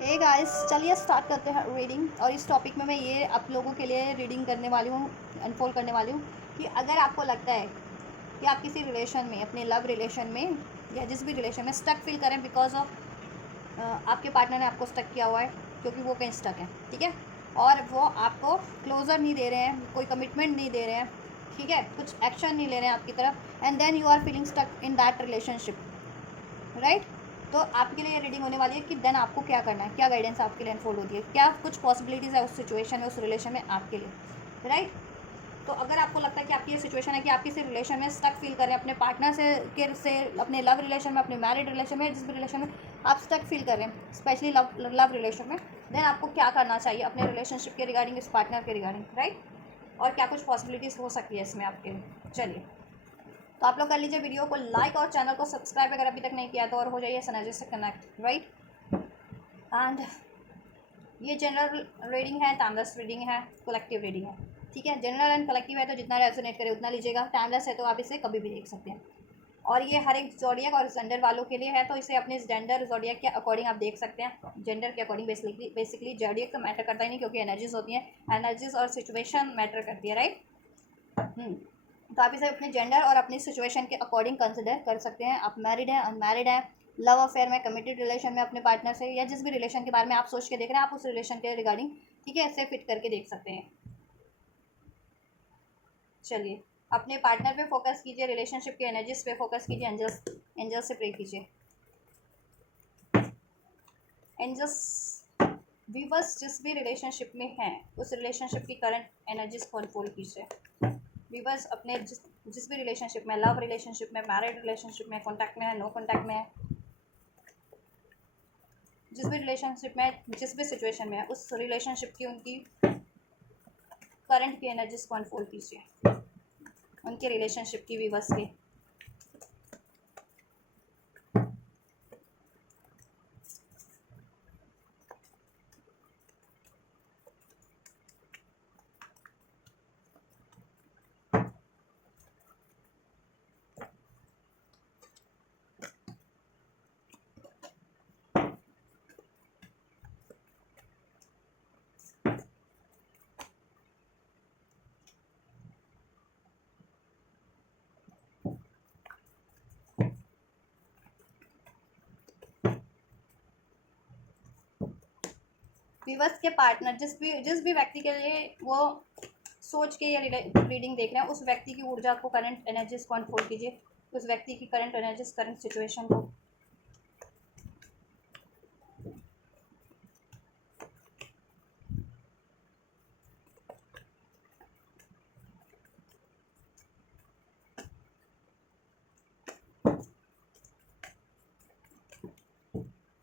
Hey guys, चलिए start करते हैं रीडिंग। और इस टॉपिक में मैं ये आप लोगों के लिए रीडिंग करने वाली हूँ, अनफोल्ड करने वाली हूँ कि अगर आपको लगता है कि आप किसी रिलेशन में, अपने लव रिलेशन में या जिस भी रिलेशन में स्टक फील करें बिकॉज ऑफ आपके पार्टनर ने आपको स्टक किया हुआ है, क्योंकि वो कहीं स्टक है, ठीक है, और वो आपको क्लोजर नहीं दे रहे हैं, कोई कमिटमेंट नहीं दे रहे हैं, ठीक है, कुछ एक्शन नहीं ले रहे हैं आपकी तरफ, and then you are feeling stuck in that relationship, right. तो आपके लिए ये रीडिंग होने वाली है कि देन आपको क्या करना है, क्या गाइडेंस आपके लिए अनफोल्ड होती है, क्या कुछ पॉसिबिलिटीज़ है उस सिचुएशन में, उस रिलेशन में आपके लिए, राइट। तो अगर आपको लगता है कि आपकी ये सिचुएशन है कि आप किसी रिलेशन में स्टक फील कर रहे हैं, अपने पार्टनर से अपने लव रिलेशन में, अपने मैरिड रिलेशन में, जिस भी रिलेशन में आप स्टक फील कर रहे हैं, स्पेशली लव रिलेशन में, देन आपको क्या करना चाहिए अपने रिलेशनशिप के रिगार्डिंग, इस पार्टनर के रिगार्डिंग, राइट। और क्या कुछ पॉसिबिलिटीज़ हो सकती है इसमें आपके लिए। चलिए, तो आप लोग कर लीजिए वीडियो को लाइक और चैनल को सब्सक्राइब अगर अभी तक नहीं किया तो, और हो जाइए एनर्जी से कनेक्ट, राइट। एंड ये जनरल रीडिंग है, टाइमलेस रीडिंग है, कलेक्टिव रीडिंग है, ठीक है। जनरल एंड कलेक्टिव है तो जितना रेजोनेट करे उतना लीजिएगा, टाइमलेस है तो आप इसे कभी भी देख सकते हैं। और ये हर एक जोडियक और जेंडर वालों के लिए है, तो इसे अपने जेंडर जोडियक के अकॉर्डिंग आप देख सकते हैं। जेंडर के अकॉर्डिंग बेसिकली जोडियक तो मैटर करता ही नहीं, क्योंकि एनर्जीज होती हैं, एनर्जीज और सिचुएशन मैटर करती है, राइट। तो आप इसे अपने जेंडर और अपनी सिचुएशन के अकॉर्डिंग कंसिडर कर सकते हैं। आप मैरिड हैं, अनमैरिड हैं, लव अफेयर में, कमिटेड रिलेशन में अपने पार्टनर से, या जिस भी रिलेशन के बारे में आप सोच के देख रहे हैं, आप उस रिलेशन के रिगार्डिंग, ठीक है, इसे फिट करके देख सकते हैं। चलिए, अपने पार्टनर पे फोकस कीजिए, रिलेशनशिप के एनर्जीज पे फोकस कीजिए, एंजल्स से प्रे कीजिए। एंजल्स, वीवर्स जिस भी रिलेशनशिप में हैं उस रिलेशनशिप की करंट एनर्जीज को अनफोल्ड कीजिए। वीवर्स अपने जिस भी रिलेशनशिप में, लव रिलेशनशिप में, मैरिड रिलेशनशिप में, कॉन्टैक्ट में है, नो कॉन्टैक्ट में है, जिस भी रिलेशनशिप में, जिस भी सिचुएशन में है, उस रिलेशनशिप की, उनकी करंट की एनर्जीज को अनफोल्ड कीजिए, उनके रिलेशनशिप की, वीवर्स के। वीवर्स के पार्टनर, जिस भी व्यक्ति के लिए वो सोच के ये रीडिंग देख रहे हैं, उस व्यक्ति की ऊर्जा को, करंट एनर्जीज को अनफोल्ड कीजिए, उस व्यक्ति की करंट एनर्जीज, करंट सिचुएशन को।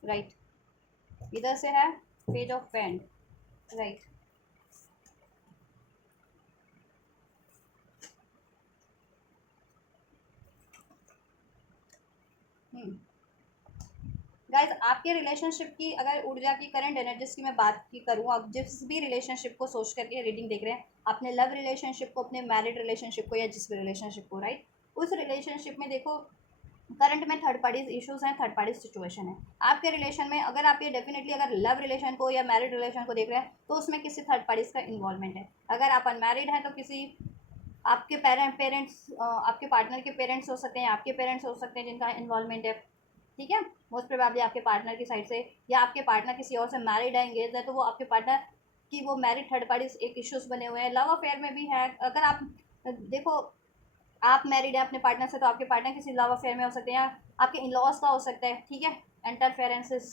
राइट, इधर से है page of pen, right. Guys, आपके रिलेशनशिप की अगर ऊर्जा की, करंट एनर्जीज की मैं बात की करूँ, आप जिस भी रिलेशनशिप को सोच करके रीडिंग देख रहे हैं, अपने लव रिलेशनशिप को, अपने मैरिड रिलेशनशिप को, या जिस भी रिलेशनशिप को, राइट, उस रिलेशनशिप में देखो करंट में थर्ड पार्टीज इश्यूज हैं, थर्ड पार्टी सिचुएशन है आपके रिलेशन में। अगर आप ये डेफिनेटली अगर लव रिलेशन को या मैरिड रिलेशन को देख रहे हैं तो उसमें किसी थर्ड पार्टीज का इन्वॉल्वमेंट है। अगर आप अनमैरिड हैं तो किसी आपके पेरेंट्स, आपके पार्टनर के पेरेंट्स हो सकते हैं, आपके पेरेंट्स हो सकते हैं जिनका इन्वॉल्वमेंट है, ठीक है, मोस्ट प्रोबेबली आपके पार्टनर की साइड से, या आपके पार्टनर किसी और से मैरिड है, एंगेज है, तो वो आपके पार्टनर की वो मैरिड थर्ड पार्टी एक इश्यूज बने हुए हैं। लव अफेयर में भी है, अगर आप देखो आप मैरिड है अपने पार्टनर से, तो आपके पार्टनर किसी लव अफेयर में हो सकते हैं, आपके इन लॉज का हो सकता है, ठीक है, इंटरफेरेंसेस,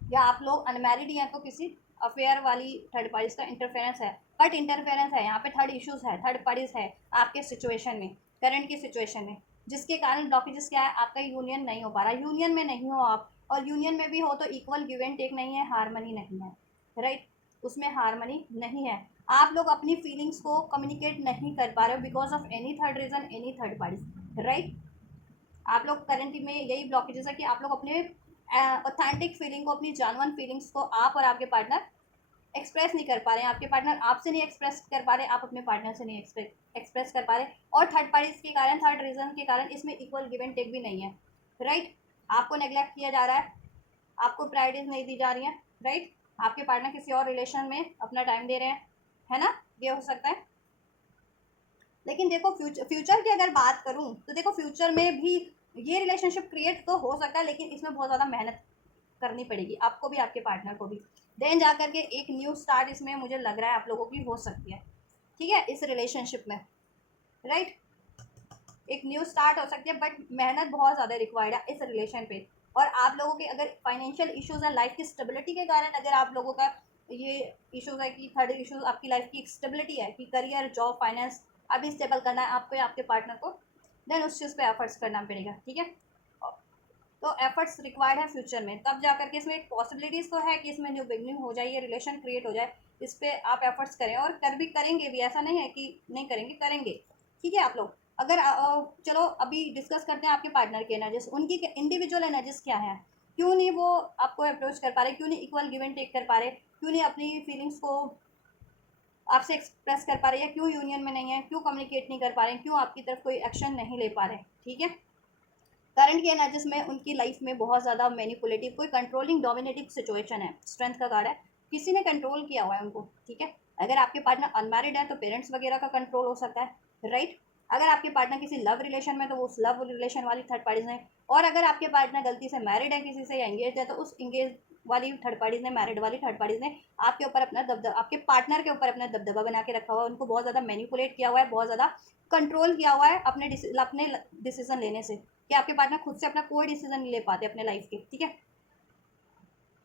या आप लोग अनमैरिड ही हैं तो किसी अफेयर वाली थर्ड पार्टीज का इंटरफेरेंस है। बट इंटरफेरेंस है यहाँ पे, थर्ड इश्यूज है, थर्ड पार्टीज है आपके सिचुएशन में, करंट की सिचुएशन में, जिसके कारण ब्लॉकेजेस क्या है, आपका यूनियन नहीं हो पा रहा, यूनियन में नहीं हो आप, और यूनियन में भी हो तो इक्वल गिव एंड टेक नहीं है, हारमनी नहीं है, राइट, उसमें हारमनी नहीं है। आप लोग अपनी फीलिंग्स को कम्युनिकेट नहीं कर पा रहे हो because of any third reason, any third party, right. आप लोग करंटली में यही ब्लॉकेजेस है कि आप लोग अपने ऑथेंटिक फीलिंग को, अपनी जानवन फीलिंग्स को आप और आपके पार्टनर एक्सप्रेस नहीं कर पा रहे हैं, आपके पार्टनर आपसे नहीं एक्सप्रेस कर पा रहे, आप अपने पार्टनर से नहीं एक्सप्रेस कर पा रहे, और थर्ड पार्टीज के कारण, थर्ड रीजन के कारण इसमें इक्वल गिव एंड टेक भी नहीं है, राइट। आपको नेग्लेक्ट किया जा रहा है, आपको प्रायोरिटीज नहीं दी जा रही हैं, राइट। आपके पार्टनर किसी और रिलेशन में अपना टाइम दे रहे हैं, है ना, ये हो सकता है। लेकिन देखो फ्यूचर की अगर बात करूं तो देखो फ्यूचर में भी ये रिलेशनशिप क्रिएट तो हो सकता है, लेकिन इसमें बहुत ज़्यादा मेहनत करनी पड़ेगी आपको भी, आपके पार्टनर को भी। देन जा करके एक न्यू स्टार्ट इसमें मुझे लग रहा है आप लोगों की हो सकती है, ठीक है, इस रिलेशनशिप में, राइट। एक न्यू स्टार्ट हो सकती है, बट मेहनत बहुत ज़्यादा रिक्वायर्ड है इस रिलेशन पे। और आप लोगों के अगर फाइनेंशियल इश्यूज है, लाइफ की स्टेबिलिटी के कारण अगर आप लोगों का ये इश्यूज है कि थर्ड इश्यूज आपकी लाइफ की स्टेबिलिटी है कि करियर, जॉब, फाइनेंस अभी स्टेबल करना है आपको या आपके पार्टनर को, देन उस चीज़ पे एफर्ट्स करना पड़ेगा, ठीक है। तो एफर्ट्स रिक्वायर्ड है फ्यूचर में, तब जा करके इसमें एक पॉसिबिलिटीज़ तो है कि इसमें न्यू बिगनिंग हो जाए, ये रिलेशन क्रिएट हो जाए। इस पर आप एफर्ट्स करें और कर भी करेंगे भी, ऐसा नहीं है कि नहीं करेंगे, करेंगे, ठीक है। आप लोग अगर चलो अभी डिस्कस करते हैं आपके पार्टनर की एनर्जीज, उनकी इंडिविजुअल एनर्जीज क्या है, क्यों नहीं वो आपको अप्रोच कर पा रहे, क्यों नहीं इक्वल गिव एंड टेक कर पा रहे, क्यों नहीं अपनी फीलिंग्स को आपसे एक्सप्रेस कर पा रहे, या क्यों यूनियन में नहीं है, क्यों कम्युनिकेट नहीं कर पा रहे, क्यों आपकी तरफ कोई एक्शन नहीं ले पा रहे, ठीक है। करंट की एनर्जीज में उनकी लाइफ में बहुत ज़्यादा मैनिपुलेटिव, कोई कंट्रोलिंग डोमिनेटिंग सिचुएशन है, स्ट्रेंथ का कार्ड है, किसी ने कंट्रोल किया हुआ है उनको, ठीक है। अगर आपके पार्टनर अनमैरिड है तो पेरेंट्स वगैरह का कंट्रोल हो सकता है, राइट। अगर आपके पार्टनर किसी लव रिलेशन में तो वो उस लव रिलेशन वाली थर्ड पार्टीज ने, और अगर आपके पार्टनर गलती से मैरिड है किसी से या एंगेज है तो उस एंगेज वाली थर्ड पार्टीज ने, मैरिड वाली थर्ड पार्टीज ने आपके ऊपर अपना दबदबा, आपके पार्टनर के ऊपर अपना दबदबा बना के रखा हुआ है, उनको बहुत ज़्यादा मैनिपुलेट किया हुआ है, बहुत ज़्यादा कंट्रोल किया हुआ है अपने डिसीजन लेने से, कि आपके पार्टनर खुद से अपना कोई डिसीजन नहीं ले पाते अपने लाइफ के, ठीक है।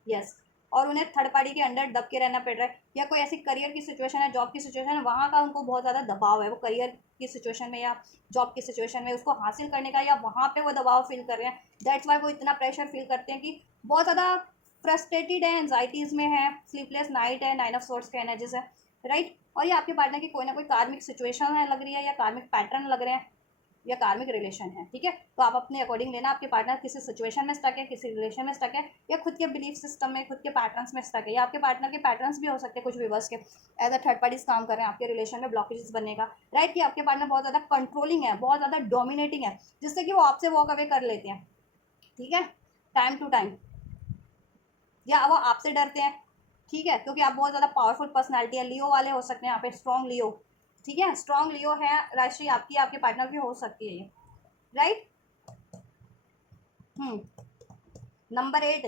यस। और उन्हें थर्ड पार्टी के अंडर दब के रहना पड़ रहा है, या कोई ऐसी करियर की सिचुएशन है, जॉब की सिचुएशन है, वहाँ का उनको बहुत ज़्यादा दबाव है, वो करियर की सिचुएशन में या जॉब की सिचुएशन में उसको हासिल करने का, या वहाँ पे वो दबाव फील कर रहे हैं। दैट्स वाई वो इतना प्रेशर फील करते हैं कि बहुत ज़्यादा फ्रस्ट्रेटेड है, एनजाइटीज़ में है, स्लीपलेस नाइट है, 9 ऑफ सोर्स के एनर्जीज है, राइट। और ये आपके पार्टनर की कोई ना कोई कार्मिक सिचुएशन है लग रही है, या कार्मिक पैटर्न लग रहे हैं, या कार्मिक रिलेशन है, ठीक है। तो आप अपने अकॉर्डिंग लेना, आपके पार्टनर किसी सिचुएशन में स्टक है, किसी रिलेशन में स्टक है, या खुद के बिलीफ सिस्टम में, खुद के पैटर्न्स में स्टक है, या आपके पार्टनर के पैटर्न्स भी हो सकते हैं कुछ विवर्स के, एज अ थर्ड पार्टीज काम कर रहे हैं आपके रिलेशन में, ब्लॉकेजेस बनने का, राइट। कि आपके पार्टनर बहुत ज़्यादा कंट्रोलिंग है, बहुत ज़्यादा डोमिनेटिंग है, जिससे कि वो आपसे वॉक अवे कर लेते हैं, ठीक है, टाइम टू टाइम, या वो आपसे डरते हैं, ठीक है, क्योंकि आप बहुत ज़्यादा पावरफुल पर्सनैलिटी है, लियो वाले हो सकते हैं यहाँ पे, स्ट्रॉन्ग लियो, ठीक है, स्ट्रॉन्ग लियो है राशि आपकी, आपके पार्टनर की हो सकती है ये, राइट। नंबर 8,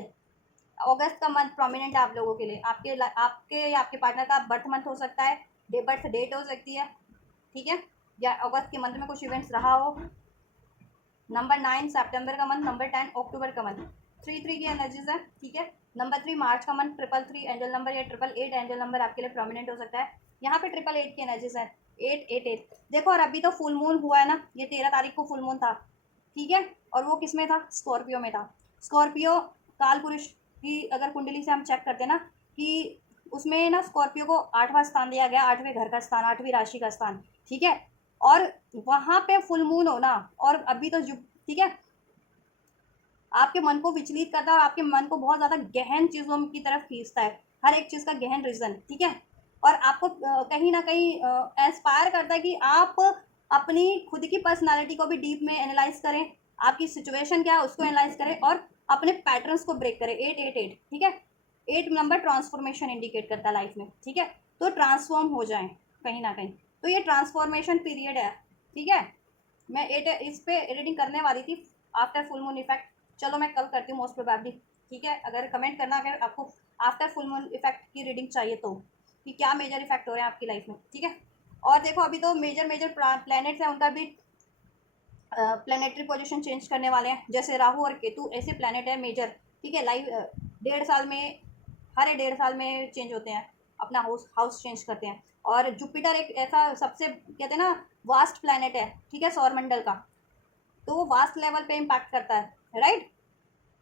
अगस्त का मंथ प्रोमिनेंट है आप लोगों के लिए, आपके या आपके पार्टनर का बर्थ मंथ हो सकता है, बर्थ डेट हो सकती है, ठीक है, या अगस्त के मंथ में कुछ इवेंट्स रहा हो। नंबर 9 सितंबर का मंथ, नंबर 10 अक्टूबर का मंथ, 3 की एनर्जीज है, ठीक है। नंबर 3 मार्च का मंथ, 3 एंजल नंबर या 8 एंजल नंबर आपके लिए प्रोमिनेंट हो सकता है। यहाँ पे 8 की एनर्जीज है, 8 देखो। और अभी तो फुल मून हुआ है ना, ये 13 तारीख को फुल मून था, ठीक है। और वो किस में था, स्कॉर्पियो में था। स्कॉर्पियो काल पुरुष की अगर कुंडली से हम चेक करते हैं ना, कि उसमें ना स्कॉर्पियो को 8वां स्थान दिया गया, 8वें घर का स्थान, 8वीं राशि का स्थान, ठीक है। और वहाँ पे फुल मून होना, और अभी तो ठीक है, आपके मन को विचलित करता है और आपके मन को बहुत ज़्यादा गहन चीज़ों की तरफ खींचता है, हर एक चीज़ का गहन रीज़न, ठीक है। और आपको कहीं ना कहीं इंस्पायर करता है कि आप अपनी खुद की पर्सनालिटी को भी डीप में एनालाइज करें, आपकी सिचुएशन क्या है उसको एनालाइज करें, और अपने पैटर्न्स को ब्रेक करें। 8 ठीक है, 8 नंबर ट्रांसफॉर्मेशन इंडिकेट करता है लाइफ में, ठीक है। तो ट्रांसफॉर्म हो जाएं कहीं ना कहीं, तो ये ट्रांसफॉर्मेशन पीरियड है, ठीक है। मैं 8 इस पे रीडिंग करने वाली थी आफ्टर फुल मून इफेक्ट, चलो मैं कल करती हूँ मोस्ट प्रोबेबली, ठीक है। अगर कमेंट करना अगर आपको आफ्टर फुल मून इफेक्ट की रीडिंग चाहिए तो, कि क्या मेजर इफेक्ट हो रहे हैं आपकी लाइफ में, ठीक है। और देखो अभी तो मेजर प्लैनेट्स हैं, उनका भी प्लानिटरी पोजीशन चेंज करने वाले हैं, जैसे राहु और केतु ऐसे प्लानिट है मेजर, ठीक है। लाइफ 1.5 साल में, हर 1.5 साल में चेंज होते हैं, अपना हाउस चेंज करते हैं। और जुपिटर एक ऐसा सबसे कहते हैं ना वास्ट प्लानिट है, ठीक है, सौरमंडल का, तो वो वास्ट लेवल पे इम्पैक्ट करता है, राइट।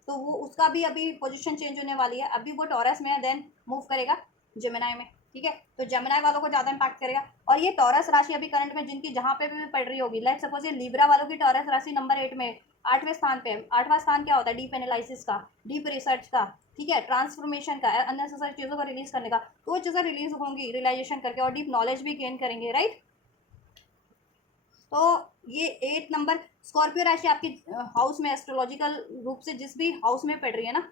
तो वो उसका भी अभी पोजीशन चेंज होने वाली है, अभी वो टॉरस में है, देन मूव करेगा जेमिनाई में, ठीक है। तो जेमिनाई वालों को ज़्यादा इम्पैक्ट करेगा। और ये टॉरस राशि अभी करंट में जिनकी जहाँ पे भी पड़ रही होगी, लाइक सपोज ये लिब्रा वालों की टॉरस राशि नंबर 8 में, 8वें स्थान पे। 8वां स्थान क्या होता है, डीप एनालिसिस का, डीप रिसर्च का, ठीक है, ट्रांसफॉर्मेशन का, अननेसेसरी चीज़ों को रिलीज करने का। तो वो चीज़ें रिलीज होंगी रियलाइजेशन करके, और डीप नॉलेज भी गेन करेंगे, राइट। तो ये 8 नंबर स्कॉर्पियो राशि आपकी हाउस में एस्ट्रोलॉजिकल रूप से जिस भी हाउस में पड़ रही है ना,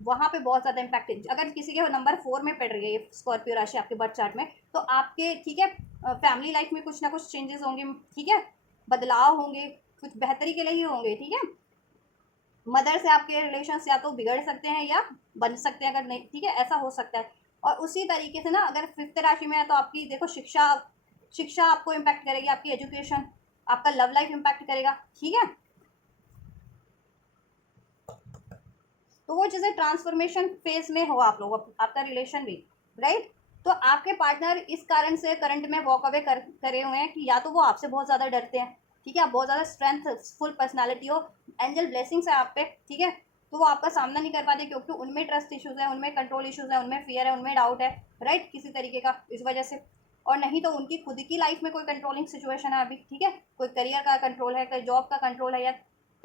वहाँ पे बहुत ज़्यादा इम्पैक्ट है। अगर किसी के नंबर 4 में पड़ रही है ये स्कॉर्पियो राशि आपके बर्थ चार्ट में, तो आपके ठीक है फैमिली लाइफ में कुछ ना कुछ चेंजेस होंगे, ठीक है, बदलाव होंगे, कुछ बेहतरी के लिए ही होंगे, ठीक है। मदर से आपके रिलेशंस या तो बिगड़ सकते हैं या बन सकते हैं, अगर नहीं, ठीक है, ऐसा हो सकता है। और उसी तरीके से ना अगर 5th राशि में है तो आपकी देखो शिक्षा, शिक्षा आपको इम्पैक्ट करेगी, आपकी एजुकेशन, आपका लव लाइफ इम्पैक्ट करेगा, ठीक है। तो वो चीज़ें ट्रांसफॉर्मेशन फेज में हो आप लोग, आपका रिलेशन भी, राइट। तो आपके पार्टनर इस कारण से करंट में वॉक अवे करे हुए हैं कि या तो वो आपसे बहुत ज़्यादा डरते हैं, ठीक है, आप बहुत ज़्यादा स्ट्रेंथफुल पर्सनालिटी हो, एंजल ब्लेसिंग्स है आप पे, ठीक है, तो वो आपका सामना नहीं कर पाते क्योंकि उनमें ट्रस्ट इश्यूज है, उनमें कंट्रोल इश्यूज है, उनमें फियर है, उनमें डाउट है, राइट, किसी तरीके का, इस वजह से। और नहीं तो उनकी खुद की लाइफ में कोई कंट्रोलिंग सिचुएशन है अभी, ठीक है, कोई करियर का कंट्रोल है, कोई जॉब का कंट्रोल है, या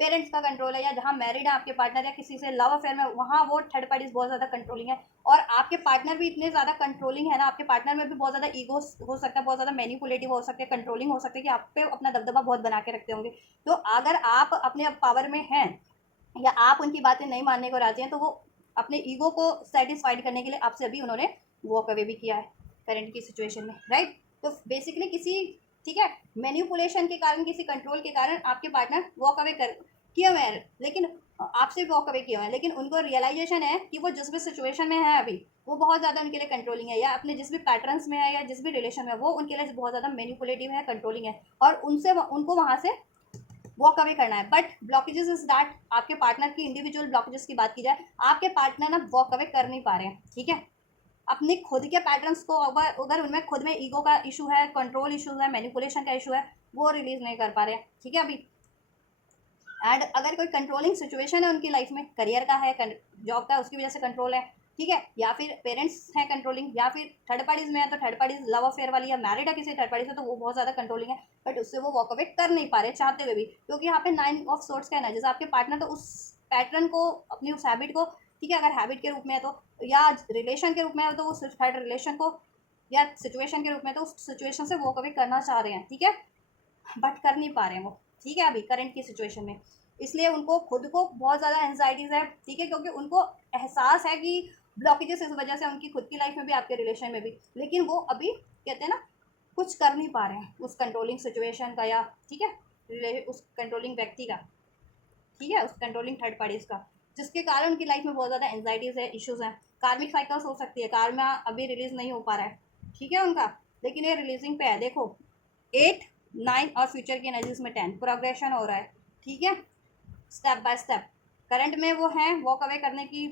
पेरेंट्स का कंट्रोल है, या जहाँ मैरिड है आपके पार्टनर या किसी से लव अफेयर में, वहाँ वो थर्ड पार्टीज बहुत ज़्यादा कंट्रोलिंग है। और आपके पार्टनर भी इतने ज़्यादा कंट्रोलिंग है ना, आपके पार्टनर में भी बहुत ज़्यादा ईगो हो सकता है, बहुत ज़्यादा मैनिपुलेटिव हो सकते हैं, कंट्रोलिंग हो सकते हैं, कि आप पे अपना दबदबा बहुत बना के रखते होंगे। तो अगर आप अपने पावर में हैं या आप उनकी बातें नहीं मानने को राजी हैं, तो वो अपने ईगो को सेटिस्फाइड करने के लिए आपसे अभी उन्होंने वॉक अवे भी किया है करंट की सिचुएशन में, राइट। तो बेसिकली किसी, ठीक है, मैनिपुलेशन के कारण, किसी कंट्रोल के कारण आपके पार्टनर वॉक अवे कर किए हुए हैं, लेकिन आपसे वॉक अवे किए हुए हैं, लेकिन उनको रियलाइजेशन है कि वो जिस भी सिचुएशन में है अभी, वो बहुत ज़्यादा उनके लिए कंट्रोलिंग है, या अपने जिस भी पैटर्न्स में है या जिस भी रिलेशन में है, वो उनके लिए बहुत ज़्यादा मैनिपुलेटिव है, कंट्रोलिंग है, और उनसे उनको वहाँ से वॉक अवे करना है। बट ब्लॉकेजेस इज दैट, आपके पार्टनर की इंडिविजुअल ब्लॉकेजेस की बात की जाए, आपके पार्टनर ना वॉक अवे कर नहीं पा रहे हैं, ठीक है, अपने खुद के पैटर्न्स को, अगर अगर उनमें खुद में ईगो का इशू है, कंट्रोल इशूज है, मैनिपुलेशन का इशू है, वो रिलीज नहीं कर पा रहे हैं, ठीक है अभी। एंड अगर कोई कंट्रोलिंग सिचुएशन है उनकी लाइफ में, करियर का है, जॉब का है, उसकी वजह से कंट्रोल है, ठीक है, या फिर पेरेंट्स हैं कंट्रोलिंग, या फिर थर्ड पार्टीज में है, तो थर्ड पार्टीज लव अफेयर वाली या मैरिड है किसी थर्ड पार्टी से, तो वो बहुत ज़्यादा कंट्रोलिंग है, बट उससे वो वॉक अवे कर नहीं पा रहे चाहते हुए भी, क्योंकि यहाँ पे 9 ऑफ सोर्ट्स का है ना, जैसे आपके पार्टनर तो उस पैटर्न को, अपनी उस हैबिट को, ठीक है, अगर हैबिट के रूप में है तो, या रिलेशन के रूप में है तो उस थर्ड रिलेशन को, या सिचुएशन के रूप में तो उस सिचुएशन से वॉक अवे करना चाह रहे हैं, ठीक है, बट कर नहीं पा रहे हैं वो, ठीक है, अभी करंट की सिचुएशन में। इसलिए उनको खुद को बहुत ज़्यादा एंजाइटीज़ है, ठीक है, क्योंकि उनको एहसास है कि ब्लॉकेजेस इस वजह से उनकी खुद की लाइफ में भी, आपके रिलेशन में भी, लेकिन वो अभी कहते हैं ना, कुछ कर नहीं पा रहे हैं उस कंट्रोलिंग सिचुएशन का, या ठीक है उस कंट्रोलिंग व्यक्ति का, ठीक है, उस कंट्रोलिंग थर्ड पार्टीज का, जिसके कारण उनकी लाइफ में बहुत ज़्यादा एंजाइटीज़ है, इश्यूज़ हैं, कार्मिक साइकिल्स हो सकती है, कार्मा अभी रिलीज नहीं हो पा रहा है, ठीक है उनका, लेकिन ये रिलीजिंग पे है, देखो 8, 9 और फ्यूचर की एनर्जीज में 10 प्रोग्रेशन हो रहा है, ठीक है, स्टेप बाय स्टेप। करंट में वो हैं वॉक अवे करने की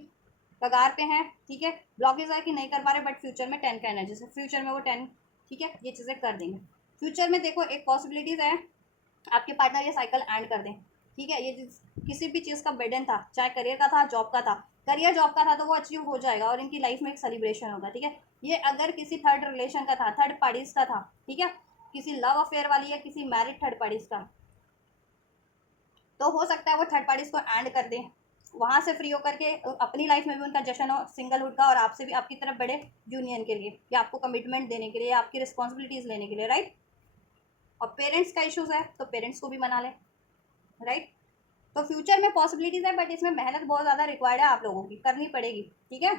कगार पे हैं, ठीक है, ब्लॉकेज है कि नहीं कर पा रहे, बट फ्यूचर में 10 का एनर्जी से, फ्यूचर में वो 10, ठीक है, ये चीज़ें कर देंगे। फ्यूचर में देखो एक पॉसिबिलिटीज़ है, आपके पार्टनर ये साइकिल एंड कर दें, ठीक है, ये किसी भी चीज़ का बर्डन था, चाहे करियर का था, जॉब का था, करियर जॉब का था, तो वो अचीव हो जाएगा और इनकी लाइफ में एक सेलिब्रेशन होगा, ठीक है। ये अगर किसी थर्ड रिलेशन का था, थर्ड पार्टीज का था, ठीक है, किसी लव अफेयर वाली या किसी मैरिड थर्ड पार्टीज का, तो हो सकता है वो थर्ड पार्टीज को एंड कर दें, वहाँ से फ्री होकर के अपनी लाइफ में भी उनका जश्न हो सिंगलहुड का, और आपसे भी आपकी तरफ बढ़े यूनियन के लिए, या आपको कमिटमेंट देने के लिए, या आपकी रिस्पॉन्सिबिलिटीज़ लेने के लिए, राइट। और पेरेंट्स का इशूज़ है तो पेरेंट्स को भी मना लें, राइट। तो फ्यूचर में पॉसिबिलिटीज़ है, बट इसमें मेहनत बहुत ज़्यादा रिक्वायर्ड है, आप लोगों की करनी पड़ेगी, ठीक है।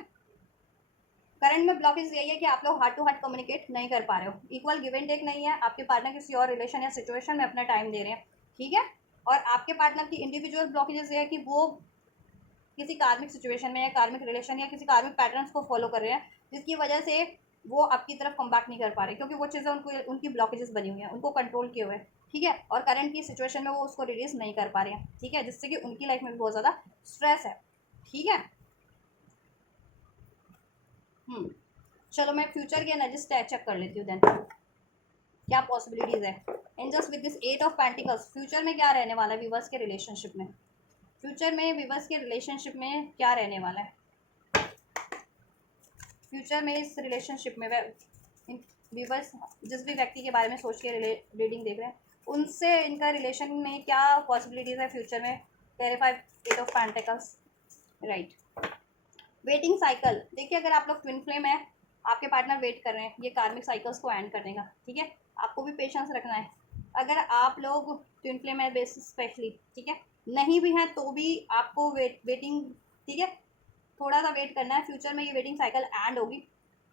करंट में ब्लॉकेज यही है कि आप लोग हार्ट टू हार्ट कम्युनिकेट नहीं कर पा रहे हो, इक्वल गिव एंड टेक नहीं है, आपके पार्टनर किसी और रिलेशन या सिचुएशन में अपना टाइम दे रहे हैं, ठीक है। और आपके पार्टनर की इंडिविजुअल ब्लॉकेजेस ये है कि वो किसी कार्मिक सिचुएशन में, या कार्मिक रिलेशन, या किसी कार्मिक पैटर्न्स को फॉलो कर रहे हैं, जिसकी वजह से वो आपकी तरफ कम बैक नहीं कर पा रहे, क्योंकि वो चीज़ें उनको, उनकी ब्लॉकेजेस बनी हुई हैं, उनको कंट्रोल किए हुए हैं, ठीक है, और करंट की सिचुएशन में वो उसको रिलीज नहीं कर पा रहे हैं, ठीक है, जिससे कि उनकी लाइफ में भी बहुत ज़्यादा स्ट्रेस है, ठीक है। चलो मैं फ्यूचर की एनर्जी चेक कर लेती हूँ देन, क्या पॉसिबिलिटीज़ है। And just with this 8 of pentacles, future में क्या रहने वाला है विवर्स के रिलेशनशिप में, फ्यूचर में विवर्स के रिलेशनशिप में क्या रहने वाला है, फ्यूचर में इस रिलेशनशिप में व्यूवर्स जिस भी व्यक्ति के बारे में सोच के रीडिंग देख रहे हैं, उनसे इनका रिलेशन में क्या पॉसिबिलिटीज़ है फ्यूचर में। Clarify 8 of pentacles, right. Waiting cycle, देखिए अगर आप लोग ट्विन फ्लेम है, आपके पार्टनर वेट कर रहे हैं ये कार्मिक साइकिल्स को एंड कर देगा, ठीक है, आपको भी पेशेंस रखना है। अगर आप लोग ट्विन फ्लेम है बेसिस स्पेशली, ठीक है, नहीं भी हैं तो भी आपको वेटिंग, ठीक है, थोड़ा सा वेट करना है। फ्यूचर में ये वेटिंग साइकिल एंड होगी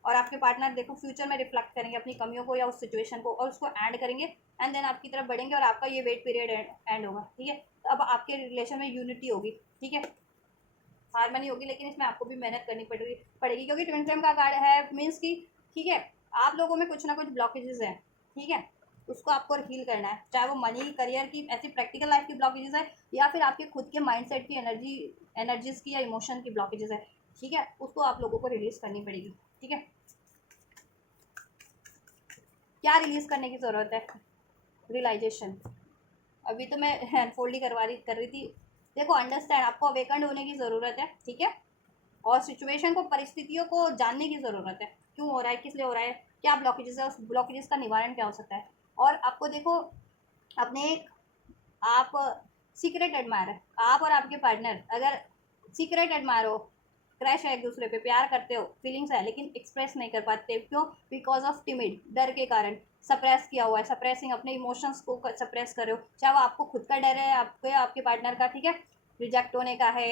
और आपके पार्टनर देखो फ्यूचर में रिफ्लेक्ट करेंगे अपनी कमियों को या उस सिचुएशन को और उसको एंड करेंगे एंड देन आपकी तरफ बढ़ेंगे और आपका ये वेट पीरियड एंड होगा, ठीक है। तो अब आपके रिलेशन में यूनिटी होगी, ठीक है, हारमनी होगी, लेकिन इसमें आपको भी मेहनत करनी पड़ेगी क्योंकि ट्विन फ्लेम का कार्ड है मीन्स की, ठीक है, आप लोगों में कुछ ना कुछ ब्लॉकेजेस हैं, ठीक है, उसको आपको हील करना है, चाहे वो मनी करियर की ऐसी प्रैक्टिकल लाइफ की ब्लॉकेजेस है या फिर आपके खुद के माइंडसेट की एनर्जीज की या इमोशन की ब्लॉकेजेस है, ठीक है, उसको आप लोगों को रिलीज करनी पड़ेगी, ठीक है। क्या रिलीज करने की ज़रूरत है? रियलाइजेशन। अभी तो मैं अनफोल्ड ही कर रही थी। देखो अंडरस्टैंड, आपको अवेकंड होने की ज़रूरत है, ठीक है, और सिचुएशन को, परिस्थितियों को जानने की ज़रूरत है, क्यों हो रहा है, किस लिए हो रहा है, क्या ब्लॉकेजेस है, उस ब्लॉकेजेस का निवारण क्या हो सकता है। और आपको देखो अपने एक, आप सीक्रेट एडमायर है, आप और आपके पार्टनर अगर सीक्रेट एडमायर हो, क्रैश है एक दूसरे पे, प्यार करते हो, फीलिंग्स है लेकिन एक्सप्रेस नहीं कर पाते, क्यों? बिकॉज ऑफ टिमिड, डर के कारण सप्रेस किया हुआ है, सप्रेसिंग, अपने इमोशंस को सप्रेस कर रहे हो, चाहे वो आपको खुद का डर है, आपको या आपके पार्टनर का, ठीक है, रिजेक्ट होने का है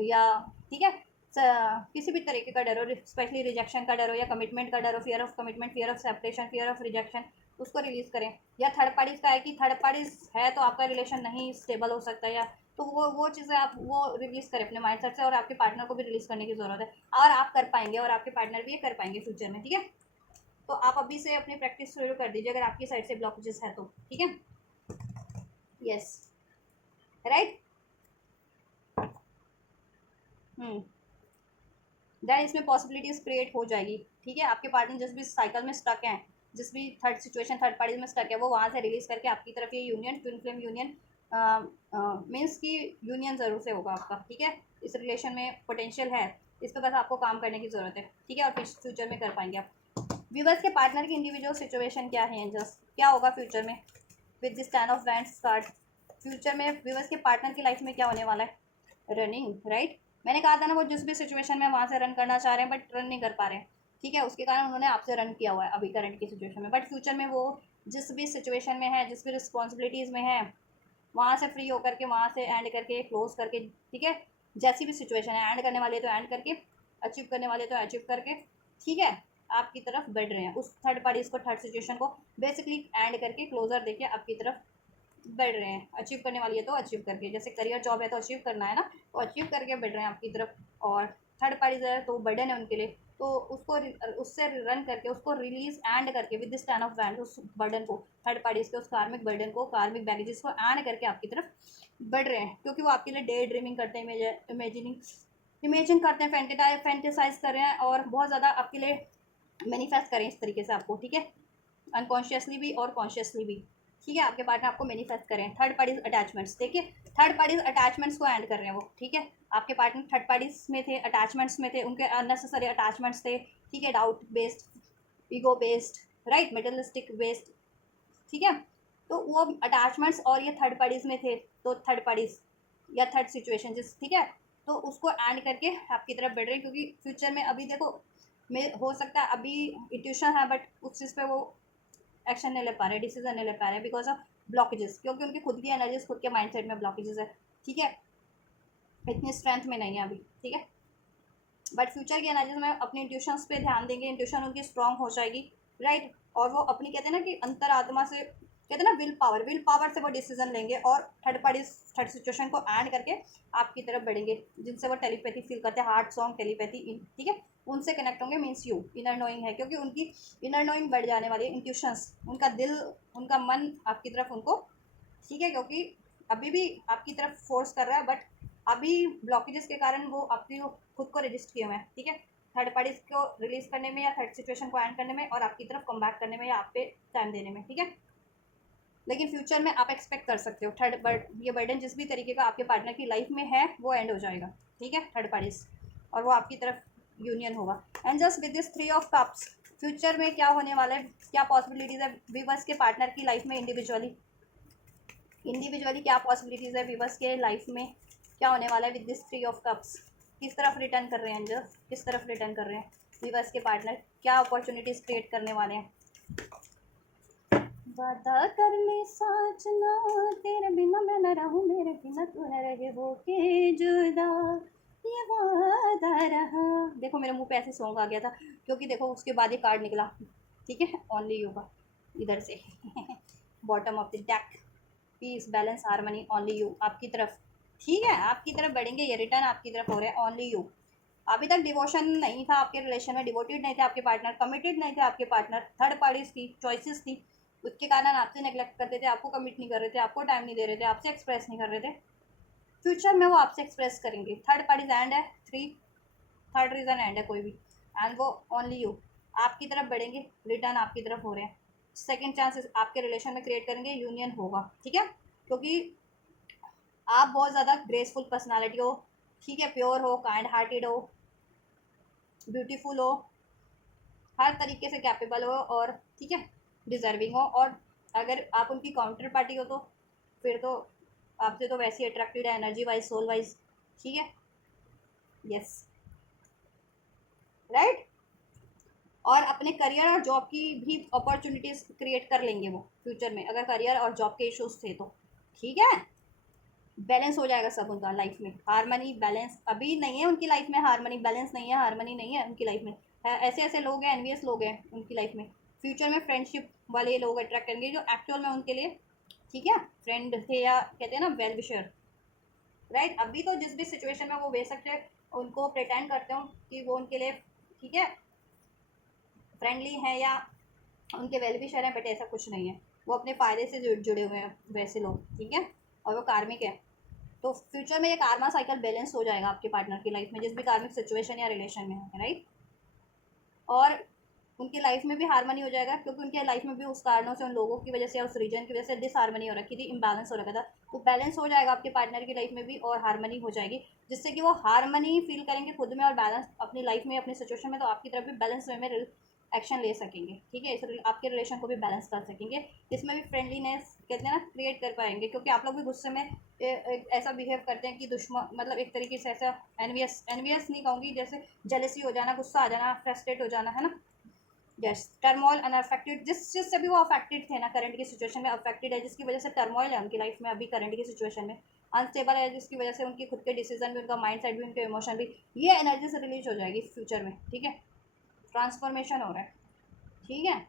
या, ठीक है, किसी भी तरीके का डर हो, स्पेशली रिजेक्शन का डर हो या कमिटमेंट का डर हो, fear of commitment, fear of separation, fear of rejection, उसको रिलीज करें। या थर्ड पार्टीज का है कि थर्ड पार्टीज है तो आपका रिलेशन नहीं स्टेबल हो सकता, या तो वो चीज़ें आप वो रिलीज करें अपने माइंडसेट से और आपके पार्टनर को भी रिलीज करने की ज़रूरत है और आप कर पाएंगे और आपके पार्टनर भी ये कर पाएंगे फ्यूचर में, ठीक है। तो आप अभी से अपनी प्रैक्टिस शुरू कर दीजिए अगर आपकी साइड से ब्लॉकेजेस है तो, ठीक है। Yes, right. दैन इसमें पॉसिबिलिटीज़ क्रिएट हो जाएगी, ठीक है। आपके पार्टनर जिस भी साइकिल में स्टक हैं, जिस भी थर्ड सिचुएशन, थर्ड पार्टी में स्टक है, वो वहाँ से रिलीज करके आपकी तरफ ये union, twin flame union means की यूनियन ज़रूर से होगा आपका, ठीक है। इस रिलेशन में पोटेंशियल है, इस पर बस आपको काम करने की ज़रूरत है, ठीक है, और फिर फ्यूचर में कर पाएंगे आप। व्यूअर्स के पार्टनर की इंडिविजुअल सिचुएशन क्या है, एंजल्स क्या होगा फ्यूचर में with this 10 of wands card. Future में व्यूअर्स के पार्टनर की लाइफ में क्या होने वाला है? Running, right. मैंने कहा था ना वो जिस भी सिचुएशन में वहाँ से रन करना चाह रहे हैं बट रन नहीं कर पा रहे हैं, ठीक है, उसके कारण उन्होंने आपसे रन किया हुआ है अभी करंट की सिचुएशन में, बट फ्यूचर में वो जिस भी सिचुएशन में है, जिस भी रिस्पॉन्सिबिलिटीज़ में है, वहाँ से फ्री होकर के, वहाँ से एंड करके, क्लोज करके, ठीक है, जैसी भी सिचुएशन है, एंड करने वाले तो एंड करके, अचीव करने वाले तो अचीव करके, ठीक है, आपकी तरफ बढ़ रहे हैं, उस थर्ड पार्टीज को, थर्ड सिचुएशन को बेसिकली एंड करके, क्लोजर देके आपकी तरफ बढ़ रहे हैं। अचीव करने वाली है तो अचीव करके, जैसे करियर जॉब है तो अचीव करना है ना, तो अचीव करके बढ़ रहे हैं आपकी तरफ। और थर्ड पार्टीज है तो बर्डन है उनके लिए, तो उसको उससे रन करके, उसको रिलीज एंड करके विद दिस 10 ऑफ वैंड्स, उस बर्डन को, थर्ड पार्टीज के उस कार्मिक बर्डन को, कार्मिक बैगेजेस को एंड करके आपकी तरफ बढ़ रहे हैं, क्योंकि वो आपके लिए डे ड्रीमिंग करते हैं, इमेजिन करते हैं, फैंटेसाइज कर रहे हैं और बहुत ज़्यादा आपके लिए मैनिफेस्ट करें इस तरीके से आपको, ठीक है, अनकॉन्शियसली भी और कॉन्शियसली भी, ठीक है, आपके पार्टनर आपको मैनिफेस्ट करें। थर्ड पार्टीज अटैचमेंट्स, देखिए थर्ड पार्टीज अटैचमेंट्स को एंड कर रहे हैं वो, ठीक है, आपके पार्टनर थर्ड पार्टीज में थे, अटैचमेंट्स में थे, उनके अननेसेसरी अटैचमेंट्स थे, ठीक है, doubt based, ego based, right, materialistic based, ठीक है, तो वो अटैचमेंट्स और ये थर्ड पार्टीज में थे, तो थर्ड पार्टीज या थर्ड सिचुएशन जिस, ठीक है, तो उसको एंड करके आपकी तरफ बढ़ रहे हैं, क्योंकि फ्यूचर में अभी देखो में हो सकता है अभी इंट्यूशन है बट उस चीज़ पे वो एक्शन नहीं ले पा रहे, डिसीजन नहीं ले पा रहे बिकॉज ऑफ ब्लॉकेजेस, क्योंकि उनकी खुद की एनर्जीज, खुद के माइंडसेट में ब्लॉकेजेस है, ठीक है, इतनी स्ट्रेंथ में नहीं है अभी, ठीक है, बट फ्यूचर की एनर्जीज में अपनी इंट्यूशंस पे ध्यान देंगे, इंट्यूशन उनकी स्ट्रांग हो जाएगी, राइट, और वो अपनी कहते हैं ना कि अंतरात्मा से, कहते हैं ना विल पावर से वो डिसीजन लेंगे और थर्ड पार्टी, थर्ड सिचुएशन को एंड करके आपकी तरफ बढ़ेंगे, जिनसे वो टेलीपैथी फील करते हैं, हार्ट सॉन्ग टेलीपैथी, ठीक है, उनसे कनेक्ट होंगे, मीन्स यू इनर नोइंग है, क्योंकि उनकी इनर नोइंग बढ़ जाने वाली है, इंट्यूशंस, उनका दिल, उनका मन आपकी तरफ उनको, ठीक है, क्योंकि अभी भी आपकी तरफ फोर्स कर रहा है बट अभी ब्लॉकेजेस के कारण वो आपकी खुद को रजिस्ट किए हुए हैं, ठीक है, थर्ड पार्टीज को रिलीज करने में या थर्ड सिचुएशन को एंड करने में और आपकी तरफ कम बैक करने में या आप पे टाइम देने में, ठीक है, लेकिन फ्यूचर में आप एक्सपेक्ट कर सकते हो ये बर्डन जिस भी तरीके का आपके पार्टनर की लाइफ में है वो एंड हो जाएगा, ठीक है, थर्ड पार्टीज, और वो आपकी तरफ यूनियन होगा। And just with this 3 of cups, future में क्या होने वाला है, क्या पॉसिबिलिटीज़ है वीवर्स के पार्टनर की लाइफ में, इंडिविजुअली क्या पॉसिबिलिटीज़ है वीवर्स के लाइफ में, क्या होने वाला है विद दिस 3 ऑफ कप्स, किस तरफ रिटर्न कर रहे हैं एंजल्स, किस तरफ रिटर्न कर रहे हैं वीवर्स के पार्टनर, क्या अपॉर्चुनिटीज़ क्रिएट करने वाले हैं, वादा कर ले साजना, तेरे बिना मैं न रहूं, मेरे बिना तू न रहे वो के जुदा, ये वादा रहा। देखो मेरे मुंह पे ऐसे सॉन्ग आ गया था क्योंकि देखो उसके बाद ये कार्ड निकला, ठीक है, ओनली यू का इधर से bottom of the deck, peace, balance, harmony, only you आपकी तरफ, ठीक है, आपकी तरफ बढ़ेंगे, ये रिटर्न आपकी तरफ हो रहे हैं, ओनली यू। अभी तक डिवोशन नहीं था आपके रिलेशन में, डिवोटेड नहीं थे आपके पार्टनर, कमिटेड नहीं थे आपके पार्टनर, थर्ड पार्टीज थी, चॉइसेस थी, उसके कारण आपसे नेग्लेक्ट करते थे, आपको कमिट नहीं कर रहे थे, आपको टाइम नहीं दे रहे थे, आपसे एक्सप्रेस नहीं कर रहे थे। फ्यूचर में वो आपसे एक्सप्रेस करेंगे, थर्ड पार्टीज एंड है, थ्री, थर्ड रीजन एंड है कोई भी, एंड वो ओनली यू आपकी तरफ बढ़ेंगे, रिटर्न आपकी तरफ हो रहे हैं, सेकेंड चांसेस आपके रिलेशन में क्रिएट करेंगे, यूनियन होगा, ठीक है, क्योंकि आप बहुत ज़्यादा ग्रेसफुल पर्सनालिटी हो, ठीक है, प्योर हो, काइंड हार्टेड हो, ब्यूटीफुल हो, हर तरीके से कैपेबल हो, और ठीक है, डिजर्विंग हो, और अगर आप उनकी काउंटर पार्टी हो तो फिर तो आपसे तो वैसे ही अट्रैक्टेड है, एनर्जी वाइज, सोल वाइज, ठीक है, यस, राइट। और अपने करियर और जॉब की भी अपॉर्चुनिटीज क्रिएट कर लेंगे वो फ्यूचर में, अगर करियर और जॉब के इश्यूज थे तो, ठीक है, बैलेंस हो जाएगा सब उनका लाइफ में, हारमनी बैलेंस अभी नहीं है उनकी लाइफ में, हारमनी बैलेंस नहीं है, हारमनी नहीं है उनकी लाइफ में, ऐसे ऐसे लोग हैं, एनवियस लोग हैं उनकी लाइफ में, फ्यूचर में फ्रेंडशिप वाले लोग अट्रैक्ट करेंगे जो एक्चुअल में उनके लिए, ठीक है, फ्रेंड थे, या कहते हैं ना वेल विशर, राइट। अभी तो जिस भी सिचुएशन में वो बेशक उनको प्रिटेंड करते हो कि वो उनके लिए, ठीक है, फ्रेंडली हैं या उनके वेल विशर हैं, बट ऐसा कुछ नहीं है, वो अपने फ़ायदे से जुड़े हुए हैं वैसे लोग, ठीक है, और वो कार्मिक है। तो फ्यूचर में ये कार्मा साइकिल बैलेंस हो जाएगा आपके पार्टनर की लाइफ में, जिस भी कार्मिक सिचुएशन या रिलेशन में है, राइट। और उनकी लाइफ में भी हारमनी हो जाएगा, क्योंकि उनके लाइफ में भी उस कारणों से, उन लोगों की वजह से, उस रीजन की वजह से डिसहारमनी हो रखी थी, इम्बैलेंस हो रखा था, तो बैलेंस हो जाएगा आपके पार्टनर की लाइफ में भी, और हारमनी हो जाएगी, जिससे कि वो हारमनी फील करेंगे खुद में और बैलेंस अपनी लाइफ में, अपनी सिचुएशन में, तो आपकी तरफ भी बैलेंस वे में एक्शन ले सकेंगे, ठीक है, इस आपके रिलेशन को भी बैलेंस कर सकेंगे, इसमें भी फ्रेंडलीनेस कहते हैं ना क्रिएट कर पाएंगे, क्योंकि आप लोग भी गुस्से में ऐसा बिहेव करते हैं कि दुश्मन, मतलब एक तरीके से ऐसा एनवियस, एनवियस नहीं कहूँगी, जैसे जेलसी हो जाना, गुस्सा आ जाना, फ्रस्ट्रेट हो जाना, है ना, यस, टर्मोइल अनअफेक्टेड, जिस चीज़ से भी वो अफेक्टेड थे ना, करंट की सिचुएशन में अफेक्टेड है, जिसकी वजह से टर्मोइल है उनकी लाइफ में अभी करंट की सिचुएशन में, अनस्टेबल है, जिसकी वजह से उनकी खुद के डिसीजन भी, उनका माइंड सेट भी, उनके इमोशन भी, ये एनर्जी से रिलीज हो जाएगी फ्यूचर में, ठीक है, ट्रांसफॉर्मेशन हो रहा है, ठीक है,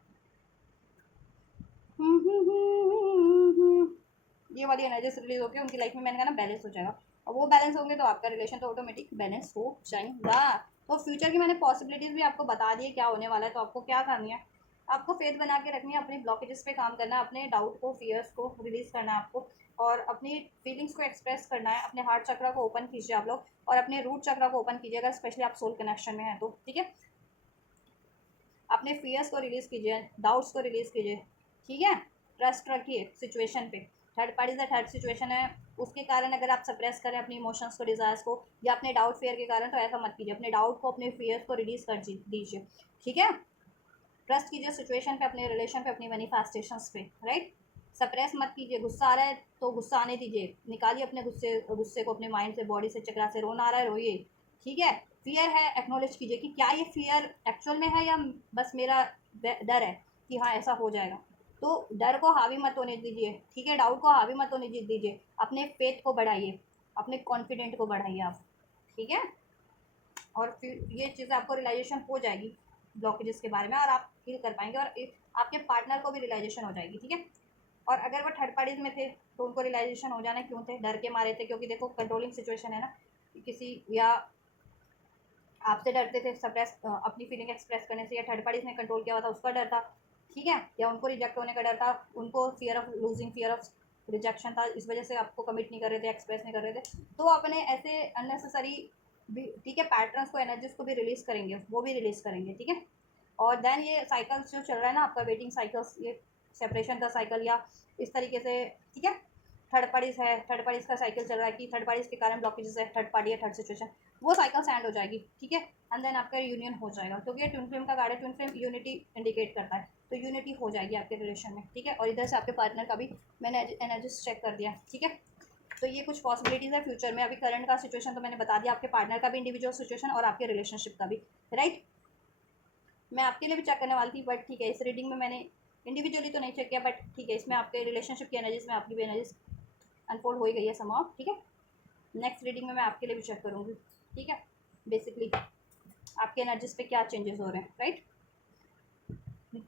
ये वाली एनर्जी से रिलीज होकर उनकी लाइफ में, मैंने कहा ना, बैलेंस हो जाएगा, और वो बैलेंस होंगे तो आपका रिलेशन तो ऑटोमेटिक बैलेंस हो जाएगा। तो फ्यूचर की मैंने पॉसिबिलिटीज़ भी आपको बता दी है क्या होने वाला है, तो आपको क्या करनी है, आपको फेथ बना के रखनी है, अपनी ब्लॉकेजेस पे काम करना है, अपने डाउट को, फियर्स को रिलीज करना है आपको, और अपनी फीलिंग्स को एक्सप्रेस करना है, अपने हार्ट चक्र को ओपन कीजिए आप लोग, और अपने रूट चक्र को ओपन कीजिए, अगर स्पेशली आप सोल कनेक्शन में हैं तो, ठीक है, अपने फियर्स को रिलीज़ कीजिए, डाउट्स को रिलीज़ कीजिए, ठीक है, ट्रस्ट रखिए सिचुएशन पे, थर्ड पार्टी से थर्ड सिचुएशन है, उसके कारण अगर आप सप्रेस करें अपनी इमोशंस को, डिज़ायर्स को, या अपने डाउट फेयर के कारण, तो ऐसा मत कीजिए, अपने डाउट को, अपने फियर्स को रिलीज़ कर दीजिए, ठीक है, ट्रस्ट कीजिए सिचुएशन पे, अपने रिलेशन पे, अपनी मैनिफेस्टेशंस पे, राइट, सप्रेस मत कीजिए, गुस्सा आ रहा है तो गुस्सा आने दीजिए, निकालिए अपने गुस्से को अपने माइंड से, बॉडी से, चक्रा से, रोना आ रहा है रोइए, ठीक है, फियर है एक्नॉलेज कीजिए कि क्या ये फियर एक्चुअल में है या बस मेरा डर है कि हाँ ऐसा हो जाएगा, तो डर को हावी मत होने दीजिए, ठीक है, डाउट को हावी मत होने दीजिए, अपने फेथ को बढ़ाइए, अपने कॉन्फिडेंट को बढ़ाइए आप, ठीक है, और फिर ये चीज़ें आपको रियलाइजेशन हो जाएगी ब्लॉकेजेस के बारे में, और आप फील कर पाएंगे, और आपके पार्टनर को भी रियलाइजेशन हो जाएगी, ठीक है, और अगर वो थर्ड पार्टीज में थे तो उनको रियलाइजेशन हो जाना क्यों थे, डर के मारे थे, क्योंकि देखो कंट्रोलिंग सिचुएशन है ना, किसी या आपसे डरते थे सप्रेस अपनी फीलिंग एक्सप्रेस करने से, या थर्ड पार्टीज ने कंट्रोल किया हुआ था उसका डर था, ठीक है, या उनको रिजेक्ट होने का डर था, उनको fear of losing, fear of rejection था, इस वजह से आपको कमिट नहीं कर रहे थे, एक्सप्रेस नहीं कर रहे थे, तो अपने ऐसे अननेसेसरी भी, ठीक है, पैटर्न्स को, एनर्जीज को भी रिलीज़ करेंगे, वो भी रिलीज़ करेंगे, ठीक है, और देन ये साइकिल्स जो चल रहा है ना आपका, वेटिंग साइकिल्स, ये सेपरेशन का साइकिल, या इस तरीके से, ठीक है, थर्ड पार्टीज है, थर्ड पार्टीज का साइकिल चल रहा है कि थर्ड पार्टीज के कारण ब्लॉकेजेस है, थर्ड पार्टी है, थर्ड सिचुएशन, वो साइकिल एंड हो जाएगी, ठीक है, एंड देन आपका यूनियन हो जाएगा, क्योंकि ये ट्विन फ्लेम का कार्ड है, ट्विन फ्लेम यूनिटी इंडिकेट करता है, तो यूनिटी हो जाएगी आपके रिलेशन में, ठीक है, और इधर से आपके पार्टनर का भी मैंने एनर्जीज चेक कर दिया, ठीक है, तो ये कुछ पॉसिबिलिटीज़ है फ्यूचर में, अभी करंट का सिचुएशन तो मैंने बता दिया, आपके पार्टनर का भी इंडिविजुअल सिचुएशन, और आपके रिलेशनशिप का भी, राइट, मैं आपके लिए भी चेक करने वाली थी, बट ठीक है, इस रीडिंग में मैंने इंडिविजुअली तो नहीं चेक किया, बट ठीक है, इसमें आपके रिलेशनशिप की एनर्जीज में आपकी भी एनर्जीज अनफोल्ड हो ही गई है समाउ, ठीक है। नेक्स्ट रीडिंग में मैं आपके लिए भी चेक करूँगी, ठीक है। बेसिकली आपके एनर्जीज पे क्या चेंजेस हो रहे हैं, राइट।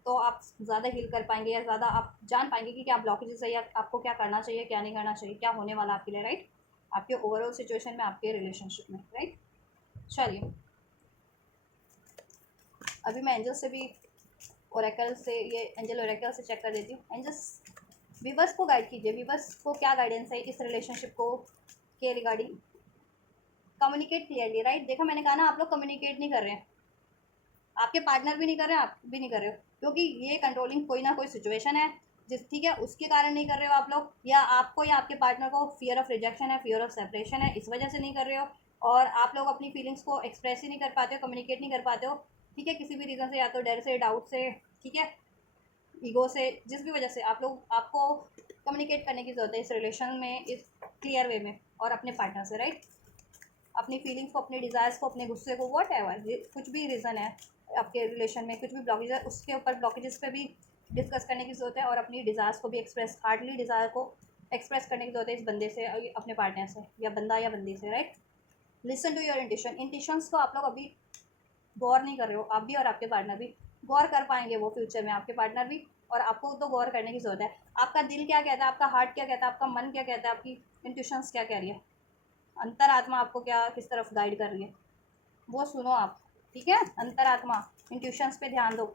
तो आप ज़्यादा हील कर पाएंगे या ज़्यादा आप जान पाएंगे कि क्या ब्लॉकेजेस है या आपको क्या करना चाहिए, क्या नहीं करना चाहिए, क्या होने वाला आपके लिए, राइट। आपके ओवरऑल सिचुएशन में, आपके रिलेशनशिप में, राइट। चलिए, अभी मैं एंजल से भी, ओरेकल से, ये एंजल ओरेकल से चेक कर देती हूँ। एंजल्स वीवर्स को गाइड कीजिए, वीवर्स को क्या गाइडेंस है इस रिलेशनशिप को के रिगार्डिंग। Communicate clearly, right. देखो मैंने कहा ना, आप लोग कम्युनिकेट नहीं कर रहे हैं, आपके पार्टनर भी नहीं कर रहे हैं, आप भी नहीं कर रहे हो, क्योंकि ये कंट्रोलिंग कोई ना कोई सिचुएशन है जिस, ठीक है, उसके कारण नहीं कर रहे हो आप लोग, या आपको या आपके पार्टनर को फियर ऑफ रिजेक्शन है, फियर ऑफ सेपरेशन है, इस वजह से नहीं कर रहे हो। और आप लोग अपनी फीलिंग्स को एक्सप्रेस ही नहीं कर पाते हो, कम्युनिकेट नहीं कर पाते हो, ठीक है, किसी भी रीज़न से, या तो डर से, डाउट से, ठीक है, ईगो से, जिस भी वजह से आप लोग, आपको कम्युनिकेट करने की ज़रूरत है इस रिलेशन में, इस क्लियर वे में, और अपने पार्टनर से, राइट। अपनी फीलिंग्स को, अपने डिज़ायर्स को, अपने गुस्से को, वॉट एवर, कुछ भी रीज़न है आपके रिलेशन में, कुछ भी ब्लॉकेज है, उसके ऊपर ब्लॉकेजेस पे भी डिस्कस करने की ज़रूरत है, और अपनी डिज़ायर्स को भी एक्सप्रेस, हार्डली डिज़ायर को एक्सप्रेस करने की ज़रूरत है इस बंदे से, अपने पार्टनर से, या बंदा या बंदी से, right. Listen to your intuition, intuitions को आप लोग अभी गौर नहीं कर रहे हो, आप भी और आपके पार्टनर भी गौर कर पाएंगे वो फ्यूचर में, आपके पार्टनर भी, और आपको तो गौर करने की ज़रूरत है। आपका दिल क्या कहता है, आपका हार्ट क्या कहता है, आपका मन क्या कहता है, आपकी इंट्यूशंस क्या कह रही है, अंतरात्मा आपको क्या, किस तरफ गाइड कर रही है, वो सुनो आप, ठीक है। अंतरात्मा, इंट्यूशंस पे ध्यान दो।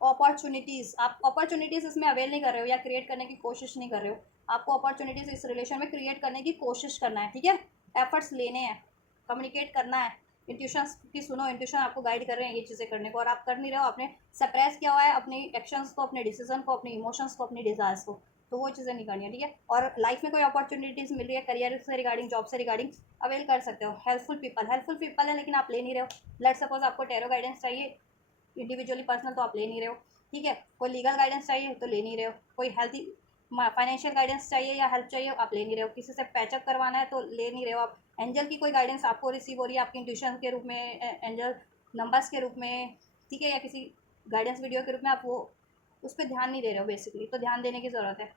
अपॉर्चुनिटीज़, आप अपॉर्चुनिटीज़ इसमें अवेल नहीं कर रहे हो, या क्रिएट करने की कोशिश नहीं कर रहे हो। आपको अपॉर्चुनिटीज़ इस रिलेशन में क्रिएट करने की कोशिश करना है, ठीक है। एफर्ट्स लेने हैं, कम्युनिकेट करना है, इंट्यूशंस की सुनो, इंट्यूशन आपको गाइड कर रहे हैं ये चीज़ें करने को, और आप कर नहीं रहे हो, आपने सप्रेस किया हुआ है अपनी एक्शंस को, अपने डिसीजन को, अपने इमोशंस को, अपनी डिज़ायर्स को, तो वो चीज़ें नहीं करनी है, ठीक है। और लाइफ में कोई अपॉर्चुनिटीज़ मिल रही है, करियर से रिगार्डिंग, जॉब से रिगार्डिंग, अवेल कर सकते हो। हेल्पफुल पीपल है, लेकिन आप ले नहीं रहे हो। लेट सपोज आपको टेरो गाइडेंस चाहिए इंडिविजुअली पर्सनल, तो आप ले नहीं रहे हो, ठीक है। कोई लीगल गाइडेंस चाहिए तो ले नहीं रहे हो, कोई हेल्थी फाइनेंशियल गाइडेंस चाहिए या हेल्प चाहिए, आप ले नहीं रहे हो, किसी से पैचअप करवाना है तो ले नहीं रहे हो आप। एंजल की कोई गाइडेंस आपको रिसीव हो रही है आपकी इंट्यूशन के रूप में, एंजल नंबर्स के रूप में, ठीक है, या किसी गाइडेंस वीडियो के रूप में, आप वो उस पर ध्यान नहीं दे रहे हो बेसिकली, तो ध्यान देने की ज़रूरत है।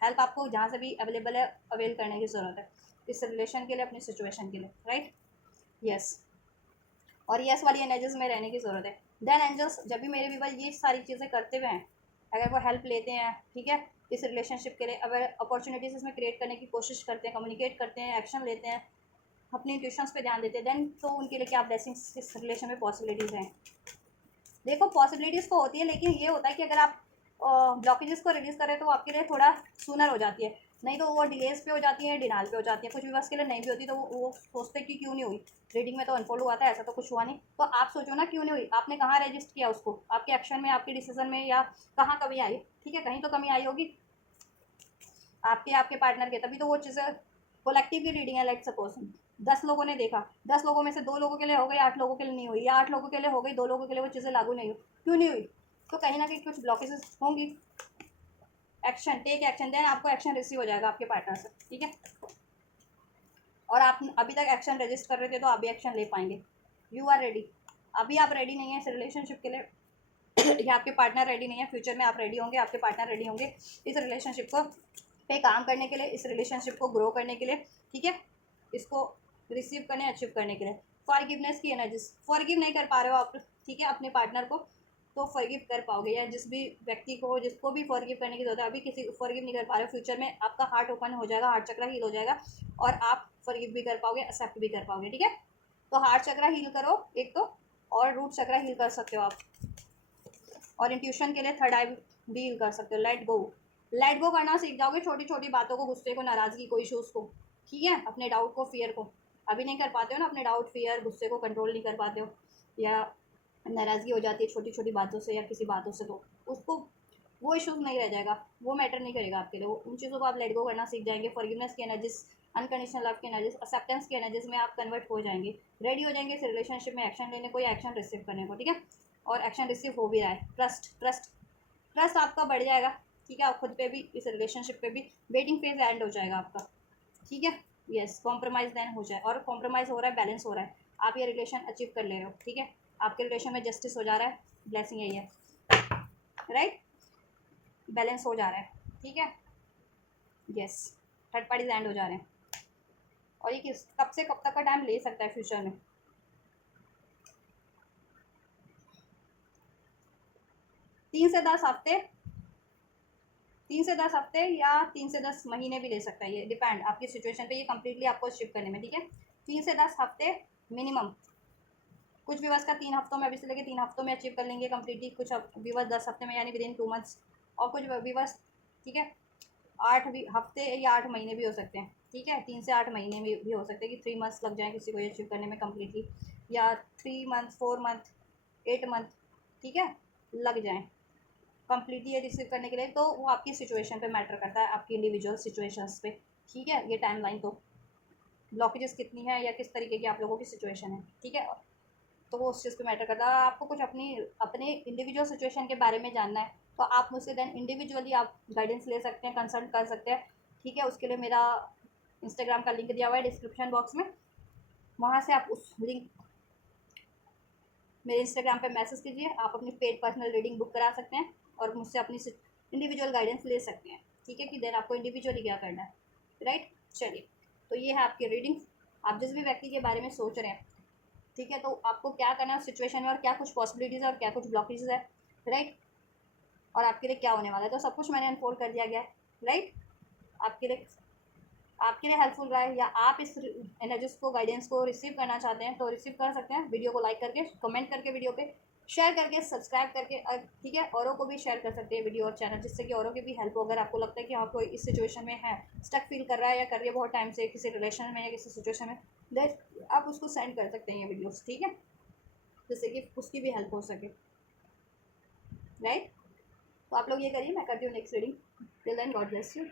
हेल्प आपको जहाँ से भी अवेलेबल है अवेल करने की ज़रूरत है इस रिलेशन के लिए, अपनी सिचुएशन के लिए, राइट। यस, और यस वाली एनर्जीज में रहने की ज़रूरत है। देन एंजल्स, जब भी मेरे व्यूवर ये सारी चीज़ें करते हुए हैं, अगर वो हेल्प लेते हैं, ठीक है, इस रिलेशनशिप के लिए, अगर अपॉर्चुनिटीज़ इसमें क्रिएट करने की कोशिश करते हैं, कम्युनिकेट करते हैं, एक्शन लेते हैं, अपनी इंट्यूशंस पे ध्यान देते हैं, देन तो उनके लिए क्या ब्लेसिंग्स इस रिलेशन में पॉसिबिलिटीज़ हैं। देखो पॉसिबिलिटीज़ तो होती है, लेकिन ये होता है कि अगर आप ब्लॉकेजेस को रिलीज़ करें तो आपके लिए थोड़ा सूनर हो जाती है, नहीं तो वो डिलेज पे हो जाती है, डिनाल पे हो जाती है, कुछ भी बस के लिए नहीं भी होती, तो वो सोचते कि क्यों नहीं हुई। रीडिंग में तो अनफोल्ड हुआ था, ऐसा तो कुछ हुआ नहीं, तो आप सोचो ना क्यों नहीं हुई, आपने कहाँ रजिस्ट किया उसको, आपके एक्शन में, आपके डिसीजन में, या कहाँ कमी आई, ठीक है, कहीं तो कमी आई होगी आपके आपके पार्टनर के, तभी तो वो चीज़ें। कोलेक्टिव की रीडिंग है, लाइक सपोज 10 लोगों ने देखा, 10 लोगों में से 2 लोगों के लिए हो गई, 8 लोगों के लिए नहीं हुई, या 8 लोगों के लिए हो गई, 2 लोगों के लिए वो चीज़ें लागू नहीं हुई, क्यों नहीं हुई, तो कहीं ना कहीं कुछ ब्लॉकेजेस होंगी। एक्शन, टेक एक्शन, देन आपको एक्शन रिसीव हो जाएगा आपके पार्टनर से, ठीक है। और आप अभी तक एक्शन रजिस्ट कर रहे थे, तो आप भी एक्शन ले पाएंगे। यू आर रेडी, अभी आप रेडी नहीं है इस रिलेशनशिप के लिए या आपके पार्टनर रेडी नहीं है, फ्यूचर में आप रेडी होंगे, आपके पार्टनर रेडी होंगे इस रिलेशनशिप को पे काम करने के लिए, इस रिलेशनशिप को ग्रो करने के लिए, ठीक है, इसको रिसीव करने, अचीव करने के लिए। फॉरगिवनेस की एनर्जी, फॉरगिव नहीं कर पा रहे हो आप, ठीक है, अपने पार्टनर को, तो फॉरगिव कर पाओगे, या जिस भी व्यक्ति को, जिसको भी फॉरगिव करने की जरूरत है, अभी किसी को फॉरगिव नहीं कर पा रहे हो, फ्यूचर में आपका हार्ट ओपन हो जाएगा, हार्ट चक्रा हील हो जाएगा, और आप फॉरगिव भी कर पाओगे, एक्सेप्ट भी कर पाओगे, ठीक है। तो हार्ट चक्रा हील करो एक तो, और रूट चक्रा हील कर सकते हो आप, और इंट्यूशन के लिए थर्ड आई भी हील कर सकते हो। लेट गो करना सीख जाओगे, छोटी छोटी बातों को, गुस्से को, नाराज़गी को, इशूज़ को, ठीक है, अपने डाउट को, फियर को। अभी नहीं कर पाते हो ना, अपने डाउट, फियर, गुस्से को कंट्रोल नहीं कर पाते हो, या नाराज़गी हो जाती है छोटी छोटी बातों से या किसी बातों से, तो उसको, वो इशूज़ नहीं रह जाएगा, वो मैटर नहीं करेगा आपके लिए, उन चीज़ों को आप लेट गो करना सीख जाएंगे। फॉरगिवनेस की एनर्जीज, अनकंडीशनल लव की एनर्जीज, एक्सेप्टेंस की एनर्जीज में आप कन्वर्ट हो जाएंगे, रेडी हो जाएंगे इस रिलेशनशिप में एक्शन लेने को, या एक्शन रिसीव करने को, ठीक है। और एक्शन रिसीव हो भी रहा है। ट्रस्ट आपका बढ़ जाएगा, ठीक है, आप खुद पे भी, इस रिलेशनशिप पे भी। वेटिंग फेज एंड हो जाएगा आपका, ठीक है। यस, कॉम्प्रोमाइज़ देन हो जाए, और कॉम्प्रोमाइज़ हो रहा है, बैलेंस हो रहा है, आप ये रिलेशन अचीव कर ले रहे हो, ठीक है। आपके रिलेशन में जस्टिस हो जा रहा है, ब्लेसिंग यही है। राइट, बैलेंस हो जा रहा है, ठीक है, यस, थर्ड पार्टीज एंड हो जा रहे हैं। और ये किस कब से कब तक का टाइम ले सकता है फ्यूचर में, 3 से 10 हफ्ते, 3 से 10 हफ्ते या 3 से 10 महीने भी ले सकता है, ये डिपेंड आपकी सिचुएशन पे, ये कम्प्लीटली आपको शिफ्ट करने में, ठीक है। 3 से 10 हफ्ते मिनिमम, कुछ व्यूवर्स का 3 हफ्तों में, अभी से लेके 3 हफ्तों में अचीव कर लेंगे कम्प्लीटली, कुछ व्यूवर्स 10 हफ्ते में यानी विदिन 2 मंथ्स, और कुछ व्यूवर्स, ठीक है, 8 हफ्ते या 8 महीने भी हो सकते हैं, ठीक है, 3 से 8 महीने में भी हो सकते हैं कि 3 मंथ्स लग जाएँ किसी को ये अचीव करने में कम्प्लीटली, या 3 मंथ 4 मंथ 8 मंथ, ठीक है, लग जाएँ कम्प्लीटली ये रिसीव करने के लिए। तो वो आपकी सिचुएशन पे मैटर करता है, आपकी इंडिविजुअल सिचुएशंस पे, ठीक है, ये टाइमलाइन तो ब्लॉकेजेस कितनी है या किस तरीके की आप लोगों की सिचुएशन है, ठीक है, तो वो उस चीज़ पे मैटर करता है। आपको कुछ अपनी अपने इंडिविजुअल सिचुएशन के बारे में जानना है तो आप मुझसे देन इंडिविजुअली आप गाइडेंस ले सकते हैं, कंसल्ट कर सकते हैं, ठीक है। उसके लिए मेरा इंस्टाग्राम का लिंक दिया हुआ है डिस्क्रिप्शन बॉक्स में, वहाँ से आप उस लिंक मेरे इंस्टाग्राम पे मैसेज कीजिए, आप अपनी पेड पर्सनल रीडिंग बुक करा सकते हैं और मुझसे अपनी इंडिविजुअल गाइडेंस ले सकते हैं, ठीक है, कि देन आपको इंडिविजुअली क्या करना है, राइट। चलिए, तो ये है आपकी रीडिंग। आप जिस भी व्यक्ति के बारे में सोच रहे हैं, ठीक है, तो आपको क्या करना है सिचुएशन में, और क्या कुछ पॉसिबिलिटीज़ है और क्या कुछ ब्लॉकेजेस है, राइट, और आपके लिए क्या होने वाला है, तो सब कुछ मैंने अनफोल्ड कर दिया गया है, राइट। आपके लिए हेल्पफुल रहा है, या आप इस एनर्जीज को, गाइडेंस को रिसीव करना चाहते हैं तो रिसीव कर सकते हैं, वीडियो को लाइक करके, कमेंट करके, वीडियो पे शेयर करके, सब्सक्राइब करके, ठीक है, औरों को भी शेयर कर सकते हैं वीडियो और चैनल, जिससे कि औरों की भी हेल्प हो। अगर आपको लगता है कि हाँ कोई इस सिचुएशन में है, स्टक फील कर रहा है या कर रही है बहुत टाइम से किसी रिलेशन में या किसी सिचुएशन में, देन आप उसको सेंड कर सकते हैं ये वीडियोस, ठीक है, जिससे कि उसकी भी हेल्प हो सके, राइट। तो आप लोग ये करिए, मैं करती हूँ next reading. Till then God bless you.